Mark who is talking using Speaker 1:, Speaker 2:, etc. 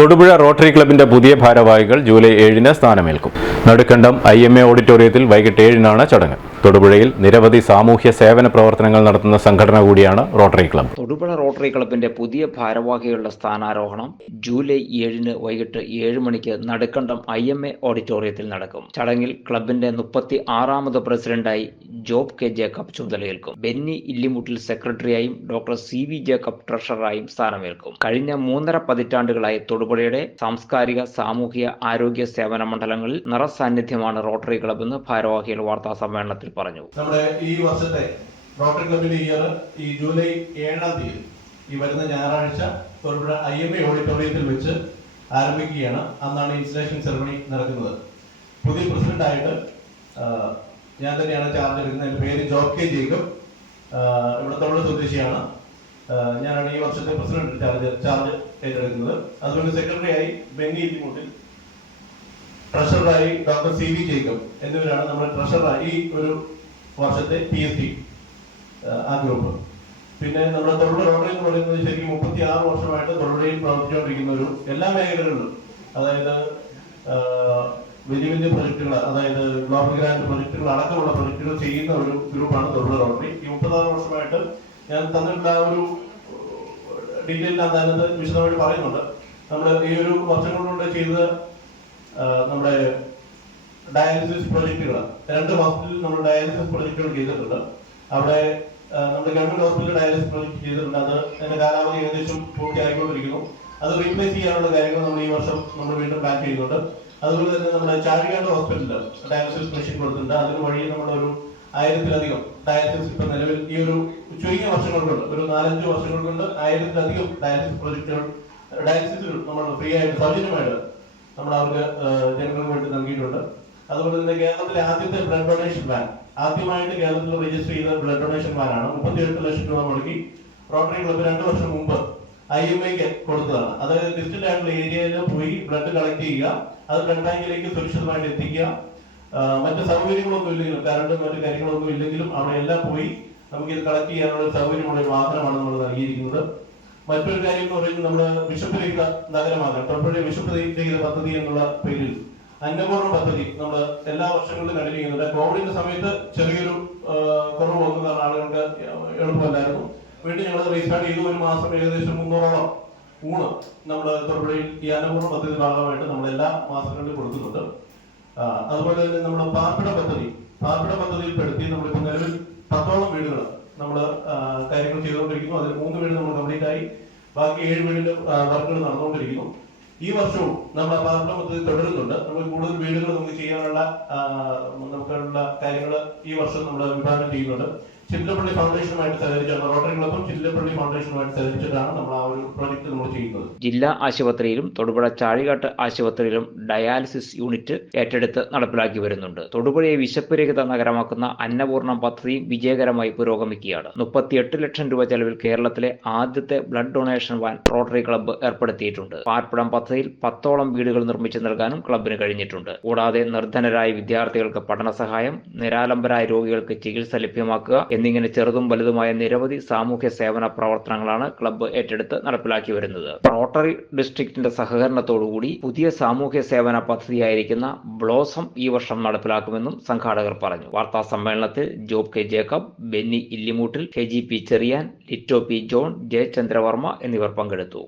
Speaker 1: Thodupuzha rotary ക്ലബിന്റെ പുതിയ ഭാരവാഹികൾ ജൂലൈ ഏഴിന് സ്ഥാനമേൽക്കും. നടുക്കണ്ടം ഐ എം എ ഓഡിറ്റോറിയത്തിൽ വൈകിട്ട് ഏഴിനാണ് ചടങ്ങ്. തൊടുപുഴയിൽ നിരവധി സാമൂഹ്യ സേവന പ്രവർത്തനങ്ങൾ നടത്തുന്ന സംഘടന കൂടിയാണ് റോട്ടറി ക്ലബ്
Speaker 2: തൊടുപുഴ റോട്ടറി ക്ലബിന്റെ പുതിയ ഭാരവാഹികളുടെ സ്ഥാനാരോഹണം ജൂലൈ ഏഴിന് വൈകിട്ട് ഏഴ് മണിക്ക് നടുക്കണ്ടം ഐ എം എ ഓഡിറ്റോറിയത്തിൽ നടക്കും. ചടങ്ങിൽ ക്ലബിന്റെ മുപ്പത്തി ആറാമത് പ്രസിഡന്റായി ജോബ് കെ ജേക്കബ് ചുമതലയേൽക്കും. ബെന്നി ഇല്ലിമുട്ടിൽ സെക്രട്ടറിയായും ഡോക്ടർ സി വി ജേക്കബ് ട്രഷററായും സ്ഥാനമേൽക്കും. കഴിഞ്ഞ മൂന്നര പതിറ്റാണ്ടുകളായി തൊടുപുഴയുടെ സാംസ്കാരിക സാമൂഹ്യ ആരോഗ്യ സേവന മണ്ഡലങ്ങളിൽ നിറസാന്നിധ്യമാണ് റോട്ടറി ക്ലബ് എന്ന് ഭാരവാഹികൾ വാർത്താ സമ്മേളനത്തിൽ പറഞ്ഞു.
Speaker 3: നമ്മുടെ ഈ വർഷത്തെ റോട്ടറി ക്ലബിന്റെ ഇയർ ഈ ജൂലൈ ഏഴാം തീയതി ഈ വരുന്ന ഞായറാഴ്ച തൊടുപുഴ ഐ എം എ ഓഡിറ്റോറിയത്തിൽ വെച്ച് ആരംഭിക്കുകയാണ്. അന്നാണ് ഇൻസ്റ്റലേഷൻ സെറമണി നടക്കുന്നത്. പുതിയ പ്രസിഡന്റായിട്ട് ഞാൻ തന്നെയാണ് ചാർജ് എടുക്കുന്നത്. എന്റെ പേര് ജോബ് കെ ജേക്കബ്. ഇവിടെ തൊഴിൽ സ്വദേശിയാണ്. ഞാനാണ് ഈ വർഷത്തെ പ്രസിഡന്റ് ചാർജ് ചാർജ് ഏറ്റെടുക്കുന്നത്. അതുപോലെ സെക്രട്ടറി ആയി ബെന്നി ഇല്ലിമുട്ടിൽ ട്രഷററായി ഡോക്ടർ സി വി ജേക്കബ് എന്നിവരാണ് നമ്മുടെ ട്രഷററായി ഈ ഒരു വർഷത്തെ പി എസ് ടി ആ ഗ്രൂപ്പ്. പിന്നെ നമ്മുടെ തൊഴിൽ റോട്ടറി എന്ന് പറയുന്നത് ശരിക്കും മുപ്പത്തി ആറ് വർഷമായിട്ട് തൊഴിലയിൽ പ്രവർത്തിച്ചുകൊണ്ടിരിക്കുന്ന ഒരു എല്ലാ മേഖലകളിലും അതായത് വലിയ വലിയ പ്രൊജക്ടുകൾ അതായത് ഗ്ലോബൽ ഗ്രാൻഡ് പ്രൊജക്ടുകൾ അടക്കമുള്ള പ്രൊജക്ടുകൾ ചെയ്യുന്ന ഒരു ഗ്രൂപ്പാണ് തൊഴിൽ റോട്ടറി. ഈ മുപ്പത്താറ് വർഷമായിട്ട് ഞാൻ തന്നിട്ടുള്ള ആ ഒരു ഡീറ്റെയിൽ അതിനകത്ത് വിശദമായിട്ട് പറയുന്നുണ്ട്. നമ്മൾ ഈ ഒരു വർഷങ്ങളിലൂടെ ചെയ്ത ചെയ്തത് ആ, നമ്മുടെ ഡയാലിസിസ് പ്രൊജക്ടുകൾ. രണ്ട് ഹോസ്പിറ്റലിൽ നമ്മൾ ഡയാലിസിസ് പ്രൊജക്ടുകൾ ചെയ്തിട്ടുണ്ട്. അവിടെ നമ്മുടെ ഗവൺമെന്റ് ഹോസ്പിറ്റലിൽ ഡയാലിസിസ് പ്രൊജക്ട് ചെയ്തിട്ടുണ്ട്. അത് അതിന്റെ കാലാവധി ഏകദേശം പൂർത്തിയായിക്കൊണ്ടിരിക്കുന്നു. അത് റീപ്ലേസ് ചെയ്യാനുള്ള കാര്യങ്ങൾ നമ്മൾ ഈ വർഷം നമ്മൾ വീണ്ടും പ്ലാൻ ചെയ്യുന്നുണ്ട്. അതുപോലെ തന്നെ നമ്മുടെ ചാഴികാട് ഹോസ്പിറ്റലിൽ ഡയാലിസിസ് മെഷീൻ കൊടുത്തിട്ടുണ്ട്. അതിന് വഴി നമ്മുടെ ഒരു ആയിരത്തിലധികം ഡയാലിസിസ് ഇപ്പൊ നിലവിൽ ഈ ഒരു ചുരുങ്ങിയ വർഷങ്ങൾ കൊണ്ട് ഒരു നാലഞ്ച് വർഷങ്ങൾ കൊണ്ട് ആയിരത്തിലധികം ഡയാലിസിസ് പ്രൊജക്ടുകൾ ഡയാലിസിസ് നമ്മൾ ഫ്രീ ആയിട്ട് സൗജന്യമായിട്ട് നമ്മൾ അവർക്ക് ജനങ്ങൾക്ക് വേണ്ടി നൽകിയിട്ടുണ്ട്. അതുപോലെ തന്നെ കേരളത്തിലെ ആദ്യത്തെ ബ്ലഡ് ഡൊണേഷൻ വാൻ. ആദ്യമായിട്ട് കേരളത്തിൽ രജിസ്റ്റർ ചെയ്ത ബ്ലഡ് ഡൊണേഷൻ ആണ്. മുപ്പത്തിയെട്ട് ലക്ഷം രൂപ മുടക്കി റോട്ടറി ക്ലബ്ബ് രണ്ട് വർഷം മുമ്പ് ഐ എം ഐക്ക് കൊടുത്തതാണ്. അതായത് ഡിസ്റ്റന്റ് ആയിട്ടുള്ള ഏരിയയിൽ പോയി ബ്ലഡ് കളക്ട് ചെയ്യുക അത് ബ്ലഡ് ബാങ്കിലേക്ക് സുരക്ഷിതമായിട്ട് എത്തിക്കുക. മറ്റു സൗകര്യങ്ങളൊന്നും ഇല്ലെങ്കിലും കറണ്ട് മറ്റു കാര്യങ്ങളൊന്നും ഇല്ലെങ്കിലും അവിടെ എല്ലാം പോയി നമുക്ക് ഇത് കളക്ട് ചെയ്യാനുള്ള സൗകര്യമുള്ള ഒരു വാഹനമാണ് നമ്മൾ നൽകിയിരിക്കുന്നത്. മറ്റൊരു കാര്യം എന്ന് പറയുന്നത് നമ്മുടെ ബിഷപ്പ് രഹിത നഗരമാകാൻ തൊട്ടപ്പുഴ ബിഷപ്പ് രഹിത പദ്ധതി എന്നുള്ള പേരിൽ അന്നപൂർണ പദ്ധതി നമ്മൾ എല്ലാ വർഷങ്ങളിലും കണ്ടിന്യൂ ചെയ്യുന്നുണ്ട്. കോവിഡിന്റെ സമയത്ത് ചെറിയൊരു കുറവ് വന്നതാണ്. ആളുകൾക്ക് എളുപ്പമല്ലായിരുന്നു. വീണ്ടും ഞങ്ങൾ റീസ്റ്റാർട്ട് ചെയ്തു. ഒരു മാസം ഏകദേശം മുന്നൂറോളം ഊണ് നമ്മൾ തൊടുപുഴയിൽ ഈ അന്നപൂർണ പദ്ധതി ഭാഗമായിട്ട് നമ്മൾ എല്ലാ മാസങ്ങളിലും കൊടുക്കുന്നുണ്ട്. അതുപോലെ തന്നെ നമ്മുടെ പാർപ്പിട പദ്ധതി. പാർപ്പിട പദ്ധതിയിൽപ്പെടുത്തി നമ്മളിപ്പോൾ നിലവിൽ പത്തോളം വീടുകൾ നമ്മൾ കാര്യങ്ങൾ ചെയ്തുകൊണ്ടിരിക്കുന്നു. അതിൽ മൂന്ന് വീട് നമ്മൾ കംപ്ലീറ്റ് ആയി. ബാക്കി ഏഴ് വീടിന്റെ വർക്കുകൾ നടന്നുകൊണ്ടിരിക്കുന്നു. ഈ വർഷവും നമ്മൾ ആ പാർപ്പിട പദ്ധതി തുടരുന്നുണ്ട്. നമ്മൾ കൂടുതൽ വീടുകൾ നമുക്ക് ചെയ്യാനുള്ള നമുക്കുള്ള കാര്യങ്ങൾ ഈ വർഷം നമ്മൾ വിഭാവനം ചെയ്യുന്നുണ്ട്. ചില്ലപ്പള്ളി ഫൗണ്ടേഷനുമായിട്ട് സഹകരിച്ചാണ് റോട്ടറി ക്ലബും ചില്ലപ്പള്ളി ഫൗണ്ടേഷനുമായിട്ട് സഹകരിച്ചിട്ടാണ് നമ്മൾ ആ ഒരു പ്രോജക്റ്റ് നമ്മൾ ചെയ്യുന്നത്.
Speaker 2: ജില്ലാ ആശുപത്രിയിലും തൊടുപുഴ ചാഴികാട്ട് ആശുപത്രിയിലും ഡയാലിസിസ് യൂണിറ്റ് ഏറ്റെടുത്ത് നടപ്പിലാക്കി വരുന്നുണ്ട്. തൊടുപുഴയെ വിശപ്പുരഹിത നഗരമാക്കുന്ന അന്നപൂർണ പദ്ധതി വിജയകരമായി പുരോഗമിക്കുകയാണ്. മുപ്പത്തിയെട്ട് ലക്ഷം രൂപ ചെലവിൽ കേരളത്തിലെ ആദ്യത്തെ blood donation van Rotary club ഏർപ്പെടുത്തിയിട്ടുണ്ട്. പാർപ്പിടം പദ്ധതിയിൽ പത്തോളം വീടുകൾ നിർമ്മിച്ചു നൽകാനും ക്ലബിന് കഴിഞ്ഞിട്ടുണ്ട്. കൂടാതെ നിർധനരായ വിദ്യാർത്ഥികൾക്ക് പഠന സഹായം നിരാലംബരായ രോഗികൾക്ക് ചികിത്സ ലഭ്യമാക്കുക എന്നിങ്ങനെ ചെറുതും വലുതുമായ നിരവധി സാമൂഹ്യ സേവന പ്രവർത്തനങ്ങളാണ് ക്ലബ്ബ് ഏറ്റെടുത്ത് നടപ്പിലാക്കി വരുന്നത്. റോട്ടറി ഡിസ്ട്രിക്റ്റിന്റെ സഹകരണത്തോടുകൂടി പുതിയ സാമൂഹ്യ സേവന പദ്ധതിയായിരിക്കുന്ന ബ്ലോസം ഈ വർഷം നടപ്പിലാക്കുമെന്നും സംഘാടകർ പറഞ്ഞു. വാർത്താ സമ്മേളനത്തിൽ Job K Jacob Benny Illimoottil K G P Cherian Litto P John Jayachandravarma എന്നിവർ പങ്കെടുത്തു.